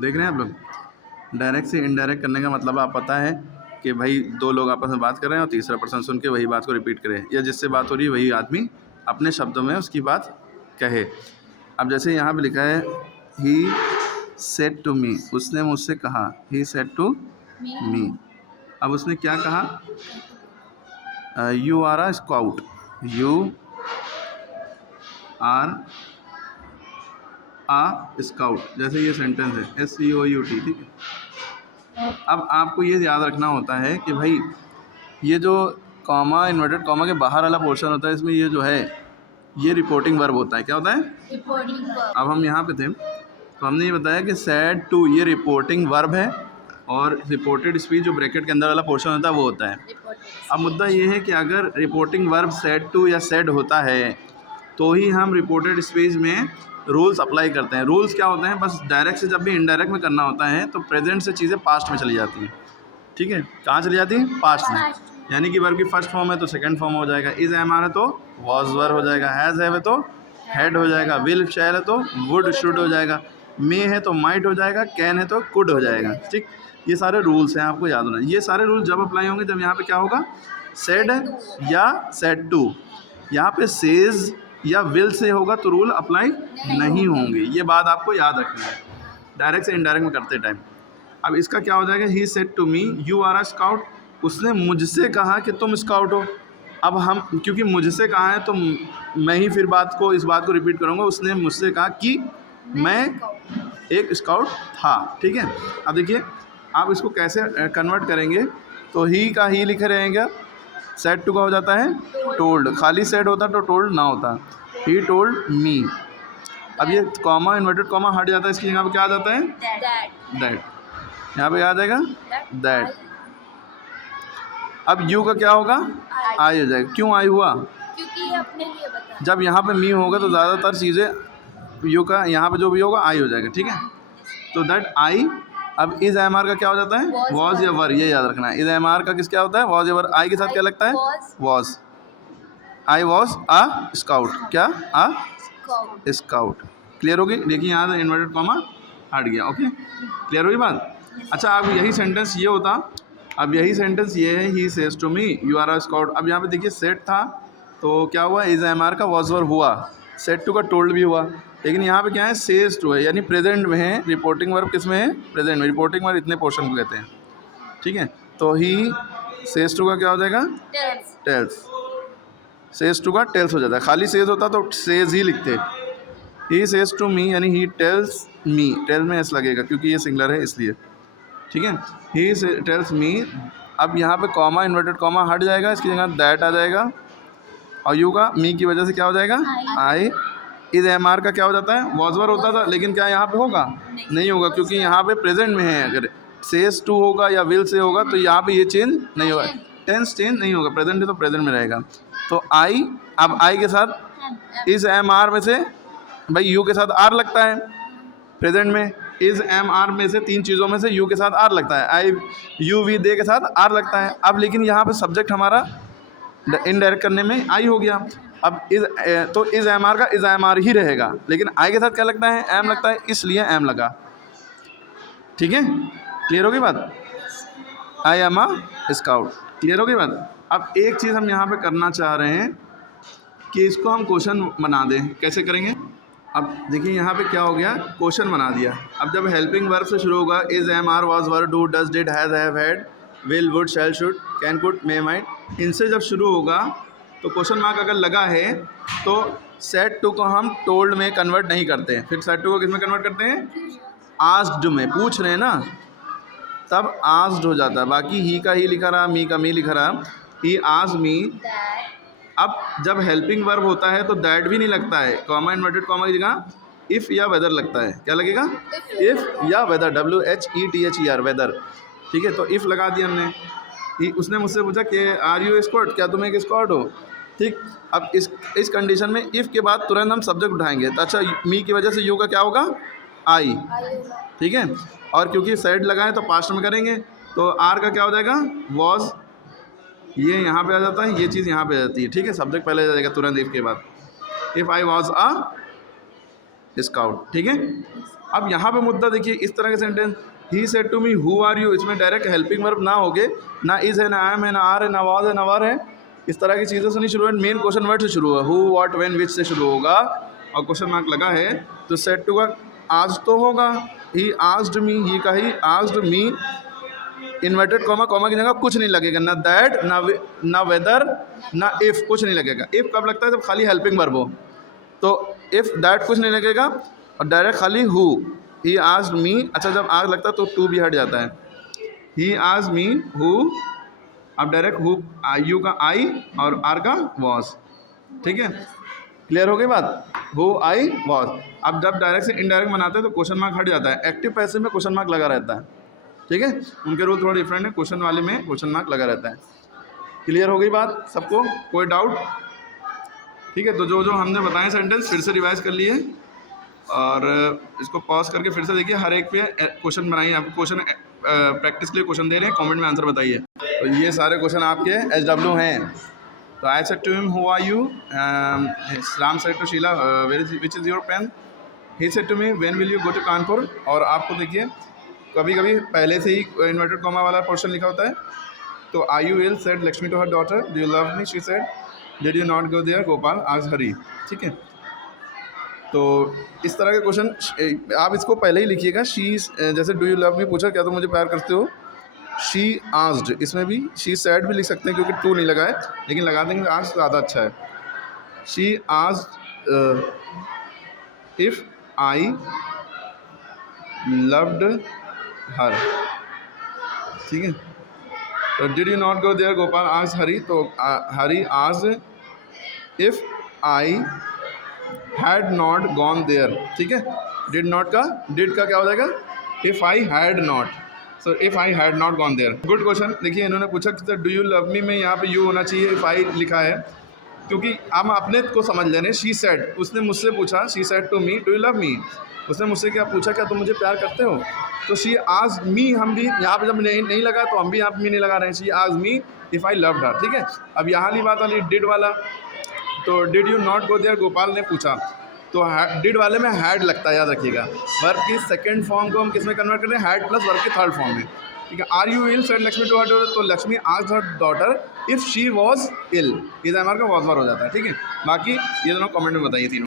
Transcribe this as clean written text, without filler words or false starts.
देख रहे हैं आप लोग। डायरेक्ट से इनडायरेक्ट करने का मतलब आप पता है कि भाई दो लोग आपस में बात कर रहे हैं और तीसरा पर्सन सुन के वही बात को रिपीट करे, या जिससे बात हो रही है वही आदमी अपने शब्दों में उसकी बात कहे। अब जैसे यहाँ पे लिखा है ही सेड टू मी, उसने मुझसे कहा, ही सेड टू मी। अब उसने क्या कहा? You are a scout, you are a scout, जैसे ये सेंटेंस है SCOUT, ठीक है। अब आपको ये याद रखना होता है कि भाई ये जो कॉमा, इन्वर्टेड कॉमा के बाहर वाला पोर्शन होता है, इसमें ये जो है ये रिपोर्टिंग वर्ब होता है। क्या होता है? Reporting verb. अब हम यहाँ पे थे तो हमने ये बताया कि सैड टू ये रिपोर्टिंग वर्ब है, और रिपोर्टेड स्पीच जो ब्रैकेट के अंदर वाला पोर्शन होता है वो होता है। अब मुद्दा ये है कि अगर रिपोर्टिंग वर्ब सैड टू या सैड होता है तो ही हम रिपोर्टेड स्पीच में रूल्स अप्लाई करते हैं। रूल्स क्या होते हैं? बस डायरेक्ट से जब भी इनडायरेक्ट में करना होता है तो प्रेजेंट से चीज़ें पास्ट में चली जाती हैं, ठीक है। कहाँ चली जाती है? पास्ट में। यानी कि वर्ब की फर्स्ट फॉर्म है तो सेकंड फॉर्म हो जाएगा, इज एम आर है तो वॉज वर हो जाएगा, हैज़ है तो हैड हो जाएगा, विल शैल है तो वुड शुड हो जाएगा, मे है तो माइट हो जाएगा, कैन है तो कुड हो जाएगा, ठीक। ये सारे रूल्स हैं, आपको याद होना। ये सारे रूल्स जब अप्लाई होंगे जब यहाँ पे क्या होगा? सेड या सेड टू। यहाँ पे सेज या विल से होगा तो रूल अप्लाई नहीं होंगे। ये बात आपको याद रखनी है डायरेक्ट से इनडायरेक्ट में करते टाइम। अब इसका क्या हो जाएगा? He said to me you are a scout, उसने मुझसे कहा कि तुम स्काउट हो। अब हम क्योंकि मुझसे कहा है तो मैं ही फिर इस बात को रिपीट करूँगा। उसने मुझसे कहा कि मैं एक स्काउट था, ठीक है। अब देखिए आप इसको कैसे कन्वर्ट करेंगे, तो ही का ही लिखे रहेंगे, सेड टू का हो जाता है टोल्ड, खाली सेड होता तो टोल्ड ना होता, ही टोल्ड मी। अब ये कॉमा, इन्वर्टेड कॉमा हट जाता है, इसकी जगह पे क्या आ जाता है? दैट। यहाँ पे क्या आ जाएगा? दैट। अब यू का क्या होगा? आई हो जाएगा। क्यों आई हुआ? क्योंकि ये अपने लिए बता। जब यहाँ पे मी होगा तो ज़्यादातर चीज़ें यू का यहाँ पे जो भी होगा आई हो जाएगा, ठीक है। तो दैट आई। अब इज एम आर का क्या हो जाता है? वॉज या वर, ये याद रखना है। इज एम आर का किस क्या होता है? वॉज या वर। आई के साथ क्या लगता है? Was. I was a scout, क्या? अ स्काउट। क्लियर होगी? देखिए यहाँ इन्वर्टेड कॉमा हट गया, ओके। क्लियर होगी बात? अच्छा, अब यही सेंटेंस ये होता, अब यही सेंटेंस ये है, he says to me you are a scout. अब यहाँ पे देखिए सेट था तो क्या हुआ? इज एम आर का वॉज वर हुआ, सेट टू का टोल्ड भी हुआ, लेकिन यहाँ पे क्या है? सेज टू है, यानी प्रेजेंट में है। रिपोर्टिंग वर्ब किस में है? प्रेजेंट में। रिपोर्टिंग वर्ब इतने पोर्शन को कहते हैं, ठीक है। तो ही सेज टू का क्या हो जाएगा? टेल्स। सेज टू का टेल्स हो जाता है। खाली सेज होता तो सेज ही लिखते। ही सेज टू मी यानी ही टेल्स मी, टेल में एस लगेगा क्योंकि ये सिंगुलर है इसलिए, ठीक है। He tells me. अब यहाँ पे कॉमा, इन्वर्टेड कॉमा हट जाएगा, इसकी जगह दैट आ जाएगा, और यू का मी की वजह से क्या हो जाएगा? आई। इज एम आर का क्या हो जाता है? वॉजवर होता था, लेकिन क्या यहाँ पे होगा? नहीं होगा, क्योंकि यहाँ पे प्रेजेंट में है। अगर सेज टू होगा या विल से होगा तो यहाँ पे ये चेंज नहीं होगा, टेंस चेंज नहीं होगा। प्रेजेंट है तो प्रेजेंट में रहेगा। तो आई, अब आई के साथ इज एम आर में से भाई यू के साथ आर लगता है प्रेजेंट में। इज एम आर में से तीन चीज़ों में से यू के साथ आर लगता है, आई यू वी दे के साथ आर लगता है। अब लेकिन यहाँ पे सब्जेक्ट हमारा इनडायरेक्ट करने में आई हो गया। अब तो इज एम आर का इज एम आर ही रहेगा, लेकिन आई के साथ क्या लगता है? एम लगता है, इसलिए एम लगा, ठीक है। क्लियर होगी बात? I am a scout. Clear होगी बात? अब एक चीज़ हम यहाँ पे करना चाह रहे हैं कि इसको हम क्वेश्चन बना दें। कैसे करेंगे? अब देखिए यहाँ पे क्या हो गया? क्वेश्चन बना दिया। अब जब हेल्पिंग वर्ब से शुरू होगा, is am are was were do does did has have had will would shall should can could may might, इनसे जब शुरू होगा तो क्वेश्चन मार्क अगर लगा है तो सेट टू को हम टोल्ड में कन्वर्ट नहीं करते हैं। फिर सेट टू को किस में कन्वर्ट करते हैं? आस्क्ड में। पूछ रहे हैं ना, तब आस्क्ड हो जाता है। बाकी ही का ही लिखा रहा, मी का मी लिखा रहा, ही आस्क्ड मी। अब जब हेल्पिंग वर्ब होता है तो दैट भी नहीं लगता है, कॉमा इन्वर्टेड कॉमा की जगह इफ़ या वेदर लगता है। क्या लगेगा? इफ़ या वेदर, WHETHER, वेदर, ठीक है। तो इफ़ लगा दिया हमने। उसने मुझसे पूछा कि आर यू स्कॉट, क्या तुम एक स्कॉट हो, ठीक। अब इस कंडीशन में इफ़ के बाद तुरंत हम सब्जेक्ट उठाएंगे। तो अच्छा, मी की वजह से यू का क्या होगा? आई, ठीक है। और क्योंकि सेड लगा है तो पास्ट में करेंगे, तो आर का क्या हो जाएगा? वॉज। ये यहाँ पे आ जाता है, ये चीज़ यहाँ पे आ जाती है, ठीक है। सब्जेक्ट पहले आ जाएगा तुरंत इफ़ के बाद। If I was a scout, ठीक है। अब यहाँ पे मुद्दा देखिए, इस तरह के sentence he said to me who are you, इसमें डायरेक्ट हेल्पिंग वर्ब ना होगे, ना इज है, ना आई एम है, ना आर है, ना वाज है, ना वर है, इस तरह की चीज़ों से नहीं शुरू है, मेन क्वेश्चन वर्ड से शुरू हुआ, हु व्हाट व्हेन विच से शुरू होगा और क्वेश्चन मार्क लगा है तो सेड टू का आज तो होगा, ही आस्क्ड मी, ही का he asked me, inverted comma, comma की जगह कुछ नहीं लगेगा, ना दैट, ना वेदर, ना इफ़, कुछ नहीं लगेगा। इफ़ कब लगता है जब खाली हेल्पिंग वर्ब हो, तो इफ़ दैट कुछ नहीं लगेगा और डायरेक्ट खाली हु, ही आस्क्ड मी, अच्छा जब आज लगता है तो टू भी हट जाता है, ही आस्क्ड मी हु, अब डायरेक्ट हु, यू का आई और आर का वॉज, ठीक है, क्लियर हो गई बात, हु आई वॉज। अब जब डायरेक्ट से इनडायरेक्ट बनाते हैं तो क्वेश्चन मार्क हट जाता है, एक्टिव पैसिव में क्वेश्चन मार्क लगा रहता है, ठीक है, उनके रूल थोड़ा डिफरेंट है, क्वेश्चन वाले में क्वेश्चन मार्क लगा रहता है। क्लियर हो गई बात सबको, कोई डाउट? ठीक है, तो जो जो हमने बताए सेंटेंस फिर से रिवाइज कर लिए और इसको पॉज करके फिर से देखिए, हर एक पे क्वेश्चन बनाइए, आपको क्वेश्चन प्रैक्टिस के लिए क्वेश्चन दे रहे हैं, कमेंट में आंसर बताइए। तो ये सारे क्वेश्चन आपके SW हैं। तो I said to him who are you, Ram said to Sheela which is your pen, he said to me when will you go to Kanpur. और आपको देखिए कभी कभी पहले से ही इन्वर्टेड कॉमा वाला पोर्शन लिखा होता है, तो आई यू इल said Lakshmi to her daughter, do you love me, she said did you not go there, Gopal asked Hari, ठीक है। तो इस तरह के क्वेश्चन आप इसको पहले ही लिखिएगा, शी, जैसे डू यू लव मी पूछा, क्या तुम मुझे प्यार करते हो, शी आस्क्ड, इसमें भी शी सैड भी लिख सकते हैं क्योंकि टू नहीं लगा है, लेकिन लगा देंगे आस्क्ड ज़्यादा अच्छा है। She asked if I loved her, ठीक है। तो did you not go there, Gopal asked Hari, तो Hari asked if I had not gone there, ठीक है। डिड नॉट का, डिड का क्या हो जाएगा, if I had not, so if I had not gone there. Good question. देखिए इन्होंने पूछा कि डू यू लव मी में यहाँ पे यू होना चाहिए, इफ़ आई लिखा है, क्योंकि हम अपने को समझ लेने, शी सेड, उसने मुझसे पूछा, she said to me do you love me, उसने मुझसे क्या पूछा, क्या तुम मुझे प्यार करते हो, तो शी आस्क्ड मी, हम भी यहाँ पे जब नहीं लगा तो हम भी यहाँ पे मी नहीं लगा रहे हैं, she asked me if I loved her, ठीक है। अब यहाँ वाली बात वाली डिड वाला, तो did you not go there, Gopal ने पूछा, तो डिड वाले में हैड लगता है, याद रखिएगा। वर्ब की सेकंड फॉर्म को हम किस में कन्वर्ट कर रहे हैं, हैड प्लस वर्ब की थर्ड फॉर्म में, ठीक है। Are you ill said Lakshmi to her daughter, तो Lakshmi asked her daughter if she was ill, इधर हमारा का वॉज वर हो जाता है, ठीक है। बाकी ये दोनों कमेंट में बताइए तीनों।